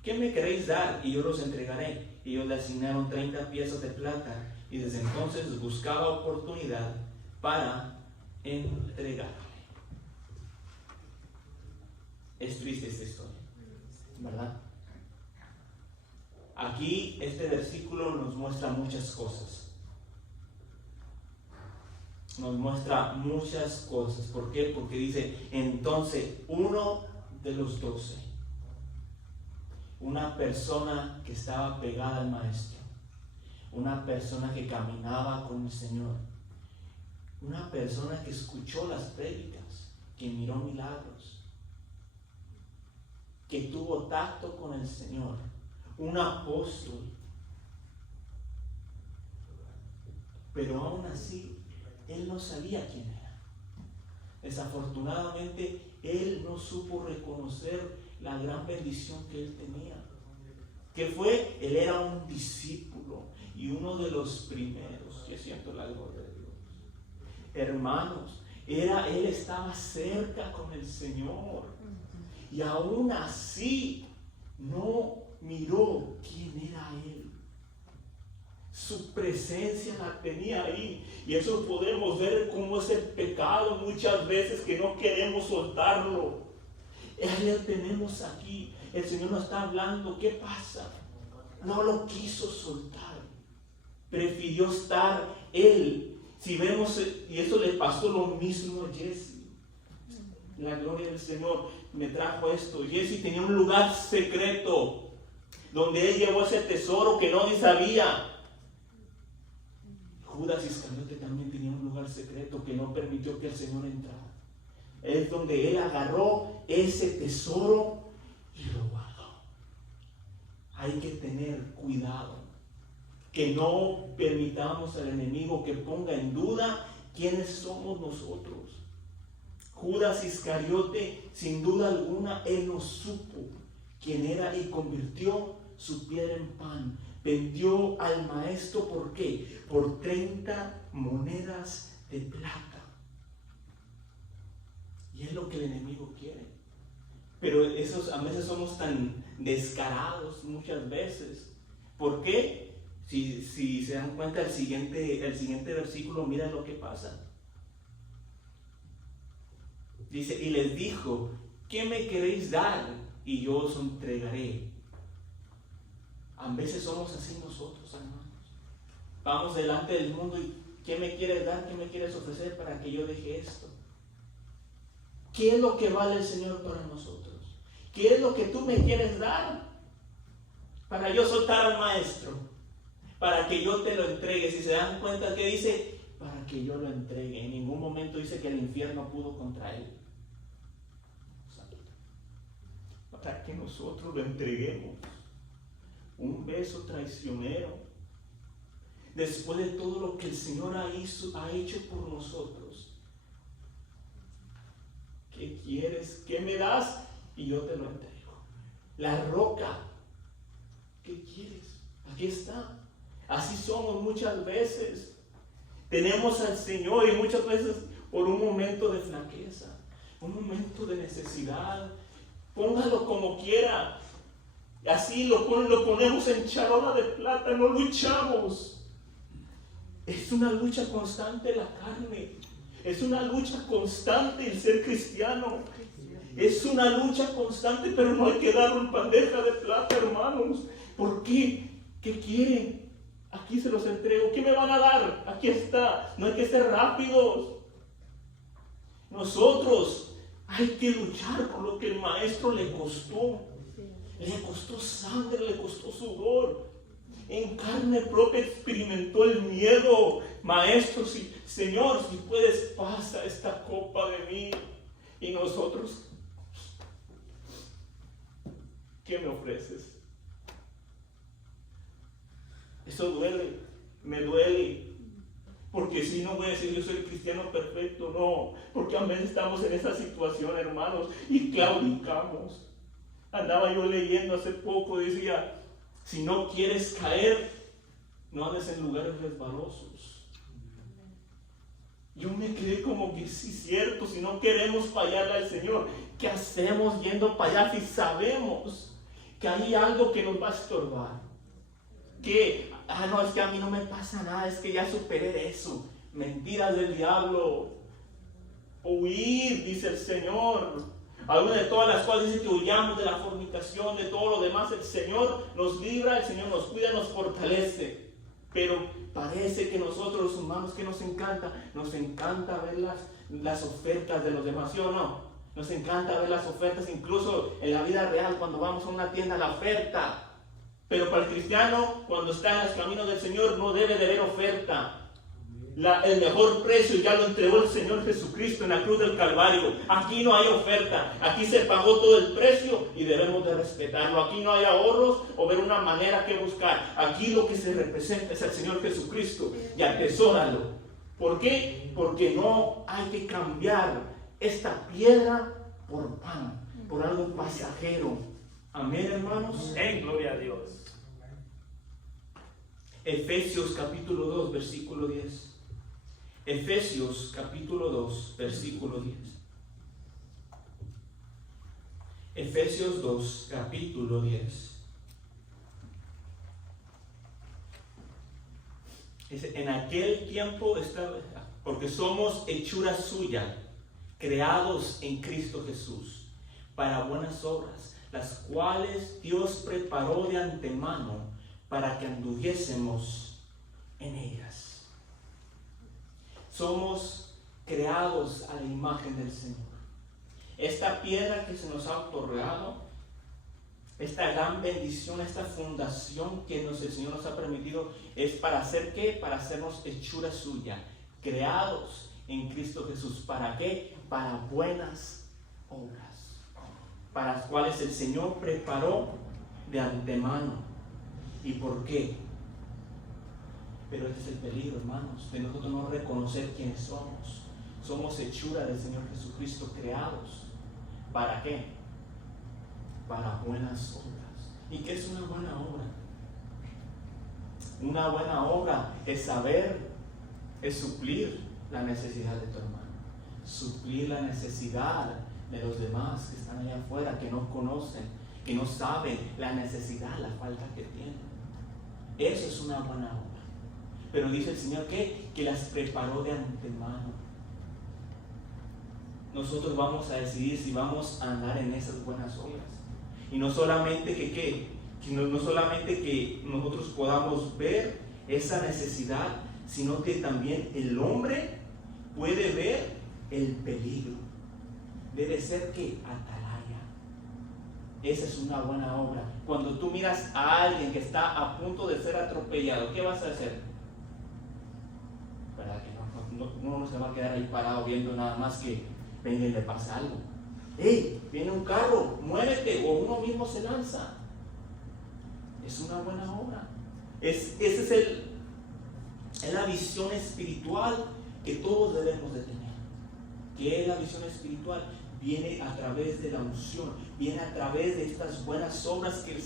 ¿qué me queréis dar? Y yo los entregaré. Y ellos le asignaron 30 piezas de plata, y desde entonces buscaba oportunidad para entregarle. Es triste esta historia, ¿verdad? Aquí este versículo nos muestra muchas cosas. Nos muestra muchas cosas. ¿Por qué? Porque dice: entonces uno de los 12, una persona que estaba pegada al maestro, una persona que caminaba con el Señor, una persona que escuchó las prédicas, que miró milagros, que tuvo tacto con el Señor, un apóstol, pero aún así él no sabía quién era. Desafortunadamente él no supo reconocer la gran bendición que él tenía. Que fue, él era un discípulo y uno de los primeros. Yo siento la gloria de Dios. Hermanos, él estaba cerca con el Señor y aún así no miró quién era él. Su presencia la tenía ahí, y eso podemos ver cómo es el pecado muchas veces, que no queremos soltarlo. Ahí lo tenemos aquí. El Señor nos está hablando. ¿Qué pasa? No lo quiso soltar. Prefirió estar él. Si vemos, y eso le pasó lo mismo a Jesse. La gloria del Señor me trajo esto. Jesse tenía un lugar secreto donde él llevó ese tesoro que nadie sabía. Judas Iscariote también tenía un lugar secreto que no permitió que el Señor entrara. Es donde él agarró ese tesoro y lo guardó. Hay que tener cuidado, que no permitamos al enemigo que ponga en duda quiénes somos nosotros. Judas Iscariote, sin duda alguna, él no supo quién era y convirtió su piedra en pan. Vendió al maestro, ¿por qué? Por 30 monedas de plata. Y es lo que el enemigo quiere. Pero a veces somos tan descarados muchas veces. ¿Por qué? Si se dan cuenta, el siguiente versículo, mira lo que pasa. Dice, y les dijo, ¿qué me queréis dar? Y yo os entregaré. A veces somos así nosotros, hermanos. Vamos delante del mundo y ¿qué me quieres dar? ¿Qué me quieres ofrecer para que yo deje esto? ¿Qué es lo que vale el Señor para nosotros? ¿Qué es lo que tú me quieres dar? Para yo soltar al maestro, para que yo te lo entregue. Si se dan cuenta, ¿qué dice? Para que yo lo entregue. En ningún momento dice que el infierno pudo contra él. Para que nosotros lo entreguemos. Un beso traicionero. Después de todo lo que el Señor ha hecho por nosotros. ¿Qué quieres? ¿Qué me das? Y yo te lo entrego. La roca. ¿Qué quieres? Aquí está. Así somos muchas veces. Tenemos al Señor y muchas veces por un momento de flaqueza, un momento de necesidad. Póngalo como quiera. Así lo ponemos en charola de plata, no luchamos. Es una lucha constante la carne. Es una lucha constante el ser cristiano. Es una lucha constante, pero no hay que darlo en bandeja de plata, hermanos. ¿Por qué? ¿Qué quieren? Aquí se los entrego. ¿Qué me van a dar? Aquí está. No hay que ser rápidos. Nosotros hay que luchar por lo que el maestro le costó. Le costó sangre, le costó sudor. En carne propia experimentó el miedo. Maestro, Señor, si puedes, pasa esta copa de mí. Y nosotros, ¿qué me ofreces? Eso duele, me duele. Porque si no voy a decir yo soy el cristiano perfecto, no. Porque a veces estamos en esa situación, hermanos, y claudicamos. Andaba yo leyendo hace poco, decía, si no quieres caer, no andes en lugares resbalosos. Yo me quedé como que sí, cierto, si no queremos fallarle al Señor, ¿qué hacemos yendo para allá si sabemos que hay algo que nos va a estorbar? Que, no, es que a mí no me pasa nada, es que ya superé de eso. Mentiras del diablo. Huir, dice el Señor. Alguna de todas las cuales dice que huyamos de la fornicación, de todo lo demás. El Señor nos libra, el Señor nos cuida, nos fortalece. Pero parece que nosotros los humanos, que nos encanta ver las ofertas de los demás, ¿sí o no? Nos encanta ver las ofertas, incluso en la vida real, cuando vamos a una tienda, la oferta. Pero para el cristiano, cuando está en los caminos del Señor, no debe de haber oferta. El mejor precio ya lo entregó el Señor Jesucristo en la cruz del Calvario. Aquí no hay oferta, aquí se pagó todo el precio y debemos de respetarlo. Aquí no hay ahorros o ver una manera que buscar. Aquí lo que se representa es el Señor Jesucristo y atesóralo. ¿Por qué? Porque no hay que cambiar esta piedra por pan, por algo pasajero. Amén, hermanos. En gloria a Dios. Efesios capítulo 2, versículo 10. Efesios capítulo 2, versículo 10. Efesios 2, capítulo 10. En aquel tiempo, porque somos hechura suya, creados en Cristo Jesús, para buenas obras, las cuales Dios preparó de antemano para que anduviésemos en ellas. Somos creados a la imagen del Señor. Esta piedra que se nos ha otorgado, esta gran bendición, esta fundación que el Señor nos ha permitido, es para hacer ¿qué? Para hacernos hechura suya, creados en Cristo Jesús. ¿Para qué? Para buenas obras, para las cuales el Señor preparó de antemano. ¿Y por qué? Pero este es el peligro, hermanos, de nosotros no reconocer quiénes somos. Somos hechura del Señor Jesucristo, creados. ¿Para qué? Para buenas obras. ¿Y qué es una buena obra? Una buena obra es saber, es suplir la necesidad de tu hermano, suplir la necesidad de los demás que están allá afuera, que no conocen, que no saben la necesidad, la falta que tienen. Eso es una buena obra. Pero dice el Señor que las preparó de antemano. Nosotros vamos a decidir si vamos a andar en esas buenas obras. Y no solamente no solamente que nosotros podamos ver esa necesidad, sino que también el hombre puede ver el peligro. Debe ser que atalaya. Esa es una buena obra. Cuando tú miras a alguien que está a punto de ser atropellado, ¿qué vas a hacer? ¿Verdad que uno no se va a quedar ahí parado viendo nada más que venga y le pasa algo? ¡Hey! Viene un carro, muévete, o uno mismo se lanza. Es una buena obra. Esa es la visión espiritual que todos debemos de tener. ¿Qué es la visión espiritual? Viene a través de la unción, viene a través de estas buenas obras que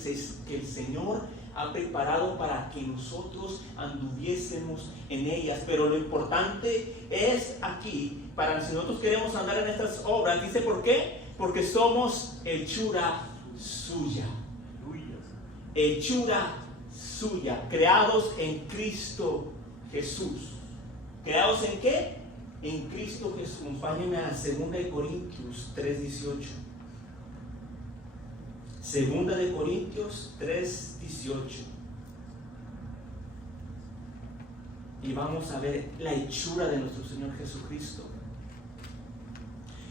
el Señor ha preparado para que nosotros anduviésemos en ellas. Pero lo importante es aquí, para si nosotros queremos andar en estas obras, dice ¿por qué? Porque somos hechura suya. Hechura suya, creados en Cristo Jesús. ¿Creados en qué? En Cristo Jesús. Acompáñenme a 2 Corintios 3:18. 2 Corintios 3:18. Y vamos a ver la hechura de nuestro Señor Jesucristo.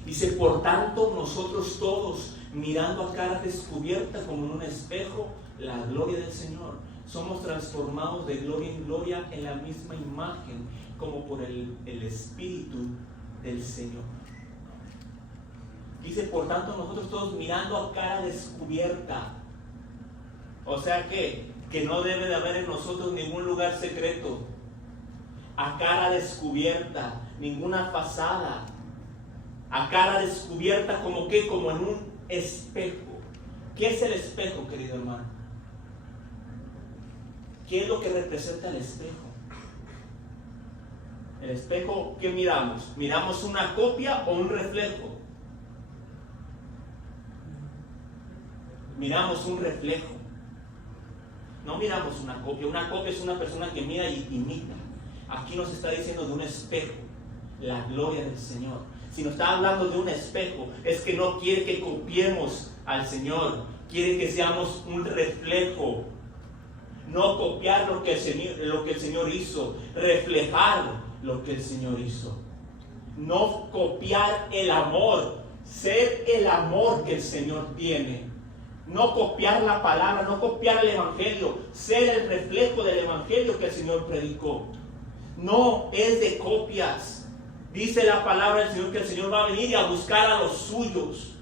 Dice, por tanto, nosotros todos, mirando a cara descubierta como en un espejo la gloria del Señor, somos transformados de gloria en gloria en la misma imagen, como por el Espíritu del Señor. Dice, por tanto, nosotros todos mirando a cara descubierta. O sea que no debe de haber en nosotros ningún lugar secreto. A cara descubierta, ninguna fachada. A cara descubierta, como que, como en un espejo. ¿Qué es el espejo, querido hermano? ¿Qué es lo que representa el espejo? El espejo, ¿qué miramos? ¿Miramos una copia o un reflejo? Miramos un reflejo. No miramos una copia. Una copia es una persona que mira y imita. Aquí nos está diciendo de un espejo, la gloria del Señor. Si nos está hablando de un espejo, es que no quiere que copiemos al Señor. Quiere que seamos un reflejo. No copiar lo que el Señor hizo, reflejar lo que el Señor hizo. No copiar el amor, ser el amor que el Señor tiene. No copiar la palabra, no copiar el Evangelio, ser el reflejo del Evangelio que el Señor predicó. no es de copias. Dice la palabra del Señor que el Señor va a venir y a buscar a los suyos.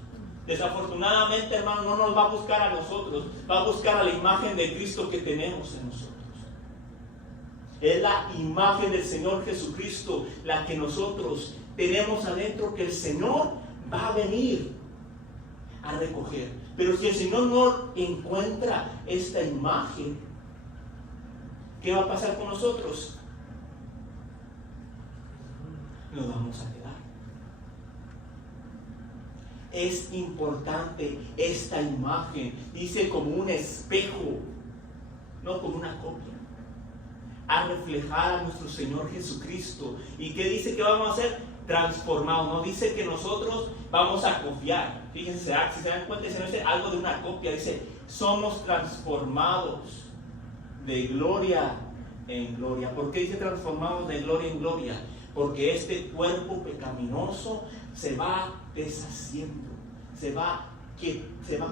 Desafortunadamente, hermano, no nos va a buscar a nosotros, va a buscar a la imagen de Cristo que tenemos en nosotros. Es la imagen del Señor Jesucristo la que nosotros tenemos adentro, que el Señor va a venir a recoger. Pero si el Señor no encuentra esta imagen, ¿qué va a pasar con nosotros? Nos vamos a quedar. Es importante esta imagen, dice, como un espejo, no como una copia, a reflejar a nuestro Señor Jesucristo. ¿Y qué dice que vamos a hacer? Transformados. No dice que nosotros vamos a copiar. Fíjense, si se dan cuenta, no dice algo de una copia, dice, somos transformados de gloria en gloria. ¿Por qué dice transformados de gloria en gloria? Porque este cuerpo pecaminoso se va deshaciendo, se va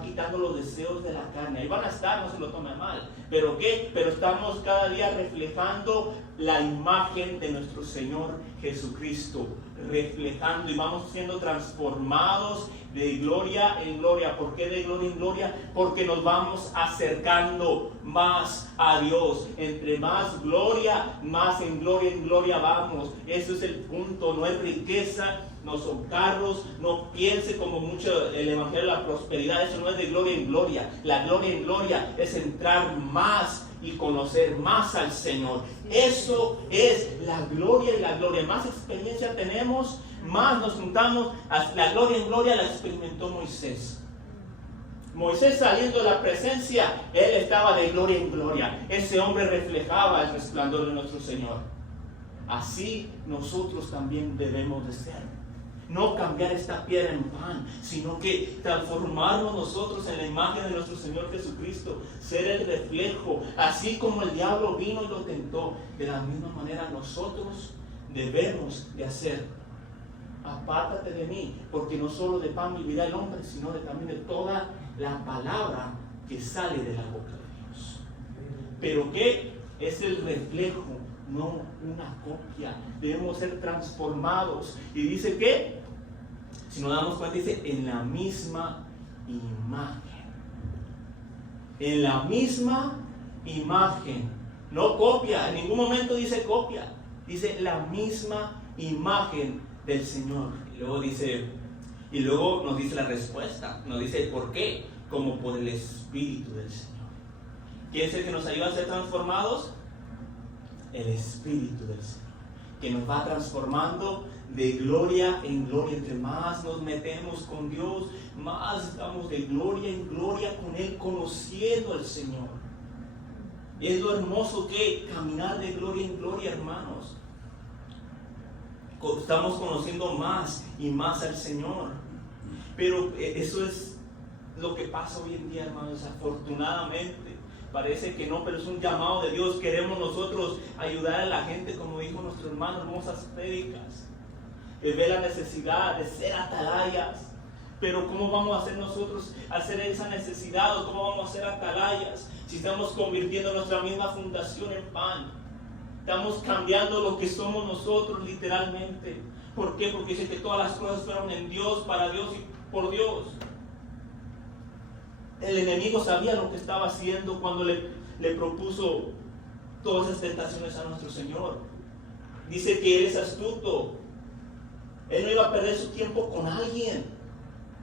quitando los deseos de la carne. Ahí van a estar, no se lo tome mal. ¿Pero qué? Pero estamos cada día reflejando la imagen de nuestro Señor Jesucristo. Reflejando y vamos siendo transformados de gloria en gloria. ¿Por qué de gloria en gloria? Porque nos vamos acercando más a Dios. Entre más gloria, más en gloria vamos. Eso es el punto. No es riqueza, no son carros. No piense como mucho el evangelio de la prosperidad. Eso no es de gloria en gloria. La gloria en gloria es entrar más y conocer más al Señor. Eso es la gloria y la gloria. Más experiencia tenemos, más nos juntamos. La gloria en gloria la experimentó Moisés. Moisés, saliendo de la presencia, él estaba de gloria en gloria. Ese hombre reflejaba el resplandor de nuestro Señor. Así nosotros también debemos de ser. No cambiar esta piedra en pan, sino que transformarnos nosotros en la imagen de nuestro Señor Jesucristo, ser el reflejo. Así como el diablo vino y lo tentó, de la misma manera nosotros debemos de hacer. Apártate de mí, porque no solo de pan vivirá el hombre, sino también de toda la palabra que sale de la boca de Dios. Pero ¿qué? Es el reflejo, no una copia. Debemos ser transformados. Y dice que, si nos damos cuenta, dice en la misma imagen. En la misma imagen. No copia, en ningún momento dice copia. Dice la misma imagen del Señor. Y luego nos dice la respuesta. Nos dice por qué. Como por el Espíritu del Señor. ¿Quién es el que nos ayuda a ser transformados? El Espíritu del Señor, que nos va transformando de gloria en gloria. Entre más nos metemos con Dios, más estamos de gloria en gloria con Él, conociendo al Señor. Y es lo hermoso que caminar de gloria en gloria, hermanos. Estamos conociendo más y más al Señor. Pero eso es lo que pasa hoy en día, hermanos, desafortunadamente. Parece que no, pero es un llamado de Dios. Queremos nosotros ayudar a la gente, como dijo nuestro hermano, hermosas prédicas. Ve la necesidad de ser atalayas. Pero ¿cómo vamos a hacer nosotros hacer esa necesidad? ¿O cómo vamos a ser atalayas si estamos convirtiendo nuestra misma fundación en pan? Estamos cambiando lo que somos nosotros literalmente. ¿Por qué? Porque dice que todas las cosas fueron en Dios, para Dios y por Dios. El enemigo sabía lo que estaba haciendo cuando le propuso todas esas tentaciones a nuestro Señor. Dice que Él es astuto. Él no iba a perder su tiempo con alguien.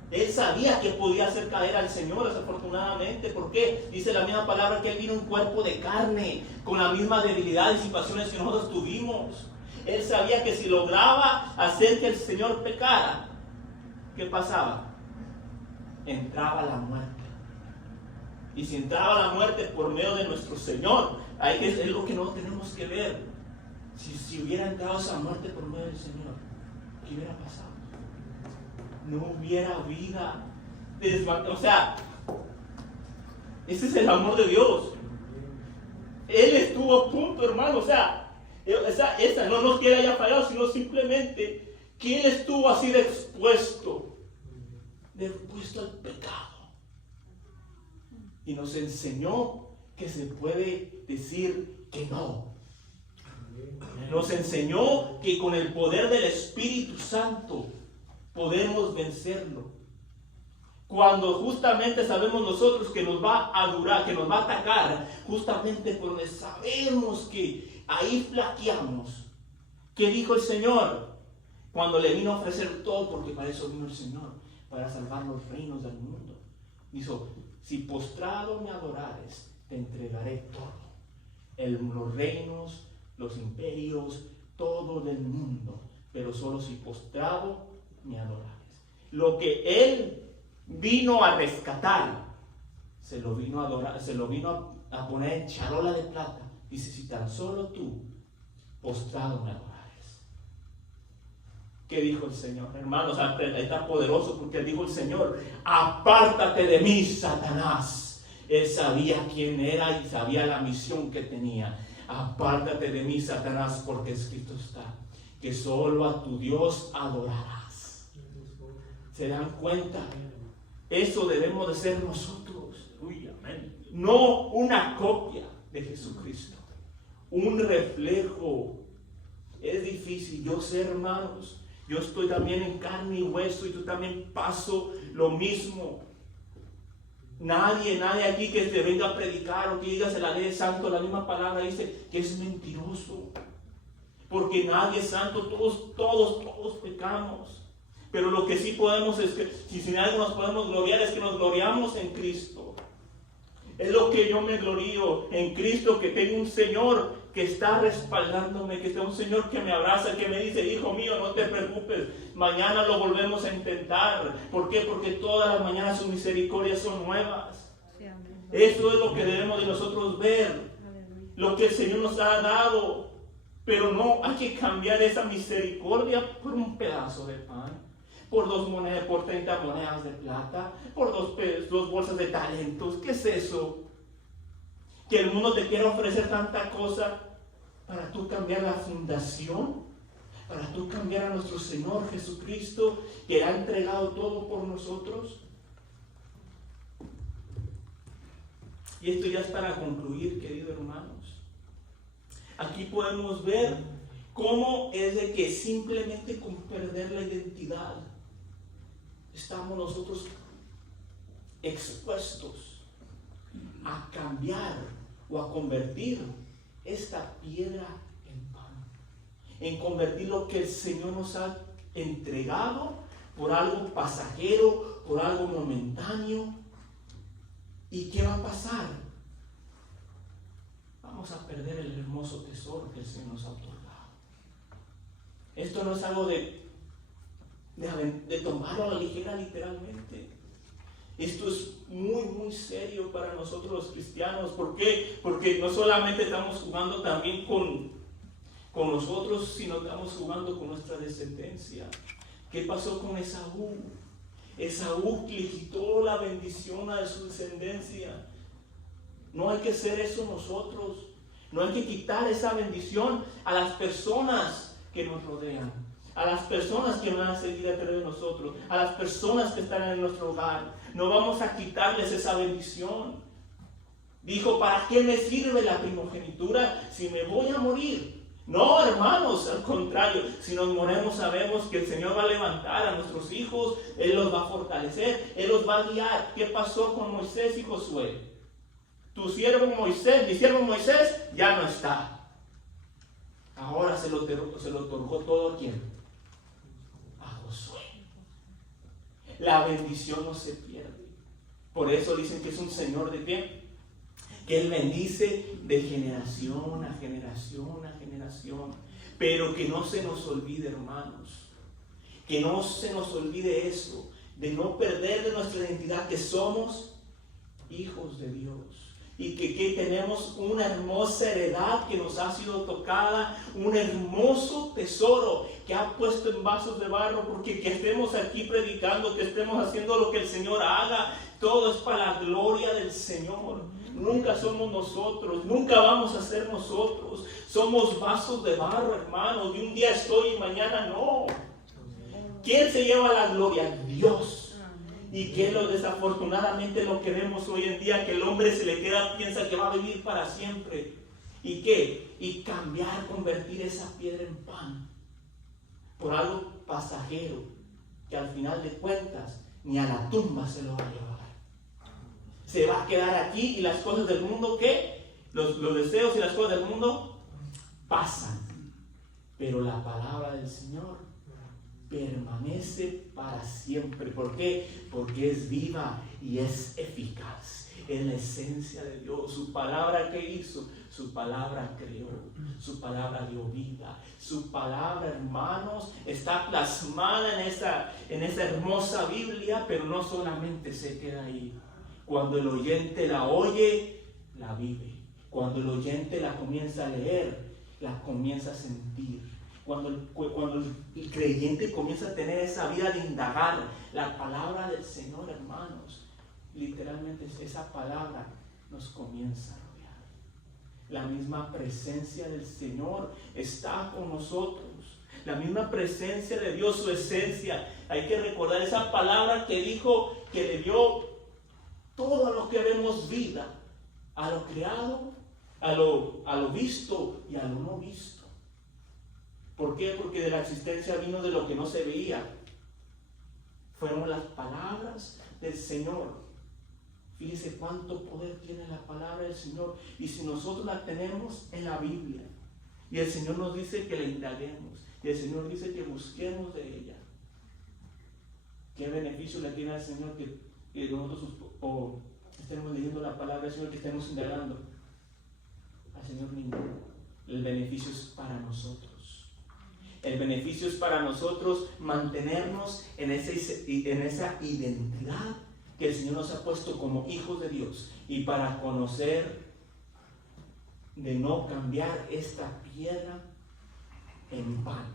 Él sabía que podía hacer caer al Señor, desafortunadamente. ¿Por qué? Dice la misma palabra que Él vino en cuerpo de carne, con las mismas debilidades y pasiones que nosotros tuvimos. Él sabía que si lograba hacer que el Señor pecara, ¿qué pasaba? Entraba la muerte. Y si entraba la muerte por medio de nuestro Señor, ahí es lo que no tenemos que ver. Si hubiera entrado esa muerte por medio del Señor, ¿qué hubiera pasado? No hubiera vida. O sea, ese es el amor de Dios. Él estuvo a punto, hermano. O sea, esa no nos que haya fallado, sino simplemente que Él estuvo así de expuesto al pecado. Y nos enseñó que se puede decir que no. Nos enseñó que con el poder del Espíritu Santo podemos vencerlo. Cuando justamente sabemos nosotros que nos va a durar, que nos va a atacar, justamente porque sabemos que ahí flaqueamos. ¿Qué dijo el Señor? Cuando le vino a ofrecer todo, porque para eso vino el Señor, para salvar los reinos del mundo. Dijo, si postrado me adorares, te entregaré todo. Los reinos, los imperios, todo del mundo. Pero solo si postrado me adorares. Lo que Él vino a rescatar, se lo vino a adorar, se lo vino a poner en charola de plata. Dice, si tan solo tú, postrado me adorares. ¿Qué dijo el Señor? Hermanos, ahí está poderoso porque dijo el Señor, apártate de mí, Satanás. Él sabía quién era y sabía la misión que tenía. Apártate de mí, Satanás, porque escrito está, que solo a tu Dios adorarás. ¿Se dan cuenta? Eso debemos de ser nosotros. Uy, amén. No una copia de Jesucristo, un reflejo. Es difícil, yo sé, hermanos. Yo estoy también en carne y hueso y tú también paso lo mismo. Nadie aquí que te venga a predicar o que diga se la ley santo, la misma palabra dice que es mentiroso. Porque nadie es santo, todos pecamos. Pero lo que sí podemos es que, si sin algo nos podemos gloriar, es que nos gloriamos en Cristo. Es lo que yo me glorío en Cristo, que tengo un Señor que está respaldándome, que está un Señor que me abraza, que me dice, hijo mío, no te preocupes, mañana lo volvemos a intentar. ¿Por qué? Porque todas las mañanas sus misericordias son nuevas. Eso es lo que debemos de nosotros ver, lo que el Señor nos ha dado. Pero no hay que cambiar esa misericordia por un pedazo de pan, por 2 monedas, por 30 monedas de plata, por 2 bolsas de talentos. ¿Qué es eso? Que el mundo te quiera ofrecer tanta cosa para tú cambiar la fundación, para tú cambiar a nuestro Señor Jesucristo, que ha entregado todo por nosotros. Y esto ya es para concluir, queridos hermanos. Aquí podemos ver cómo es de que simplemente con perder la identidad estamos nosotros expuestos a cambiar o a convertir esta piedra en pan, en convertir lo que el Señor nos ha entregado por algo pasajero, por algo momentáneo. ¿Y qué va a pasar? Vamos a perder el hermoso tesoro que el Señor nos ha otorgado. Esto no es algo de tomarlo a la ligera literalmente. Esto es muy serio para nosotros los cristianos. ¿Por qué? Porque no solamente estamos jugando también con nosotros, sino estamos jugando con nuestra descendencia. ¿Qué pasó con Esaú? Esaú le quitó la bendición a su descendencia. No hay que hacer eso nosotros. No hay que quitar esa bendición a las personas que nos rodean, a las personas que van a seguir a través de nosotros, a las personas que están en nuestro hogar. No vamos a quitarles esa bendición. Dijo, ¿para qué me sirve la primogenitura si me voy a morir? No, hermanos, al contrario, si nos morimos sabemos que el Señor va a levantar a nuestros hijos, Él los va a fortalecer, Él los va a guiar. ¿Qué pasó con Moisés y Josué? Tu siervo Moisés, mi siervo Moisés, ya no está. Ahora se lo otorgó todo a ¿quién? A Josué. La bendición no se pierde. Por eso dicen que es un Señor de ¿qué? Que Él bendice de generación a generación a generación. Pero que no se nos olvide, hermanos, que no se nos olvide eso, de no perder de nuestra identidad, que somos hijos de Dios. Y que tenemos una hermosa heredad que nos ha sido tocada, un hermoso tesoro que ha puesto en vasos de barro, porque que estemos aquí predicando, que estemos haciendo lo que el Señor haga, todo es para la gloria del Señor. Nunca somos nosotros, nunca vamos a ser nosotros. Somos vasos de barro, hermanos, y un día estoy y mañana no. ¿Quién se lleva la gloria? Dios. Y que desafortunadamente lo que vemos hoy en día, que el hombre se le queda, piensa que va a vivir para siempre. ¿Y qué? Y cambiar, convertir esa piedra en pan por algo pasajero que al final de cuentas ni a la tumba se lo va a llevar. Se va a quedar aquí y las cosas del mundo, ¿qué? Los deseos y las cosas del mundo pasan. Pero la palabra del Señor permanece para siempre. ¿Por qué? Porque es viva y es eficaz. Es la esencia de Dios. Su palabra, ¿qué hizo? Su palabra creó. Su palabra dio vida. Su palabra, hermanos, está plasmada en esa hermosa Biblia, pero no solamente se queda ahí. Cuando el oyente la oye, la vive. Cuando el oyente la comienza a leer, la comienza a sentir. Cuando el creyente comienza a tener esa vida de indagar la palabra del Señor, hermanos, literalmente esa palabra nos comienza a rodear. La misma presencia del Señor está con nosotros. La misma presencia de Dios, su esencia. Hay que recordar esa palabra que dijo, que le dio todo a lo que vemos vida, a lo creado, a lo visto y a lo no visto. ¿Por qué? Porque de la existencia vino de lo que no se veía. Fueron las palabras del Señor. Fíjese cuánto poder tiene la palabra del Señor. Y si nosotros la tenemos en la Biblia, y el Señor nos dice que la indaguemos, y el Señor dice que busquemos de ella, ¿qué beneficio le tiene al Señor que nosotros estemos leyendo la palabra del Señor, que estemos indagando? Al Señor ninguno. El beneficio es para nosotros. El beneficio es para nosotros mantenernos en esa identidad que el Señor nos ha puesto como hijos de Dios, y para conocer de no cambiar esta piedra en pan.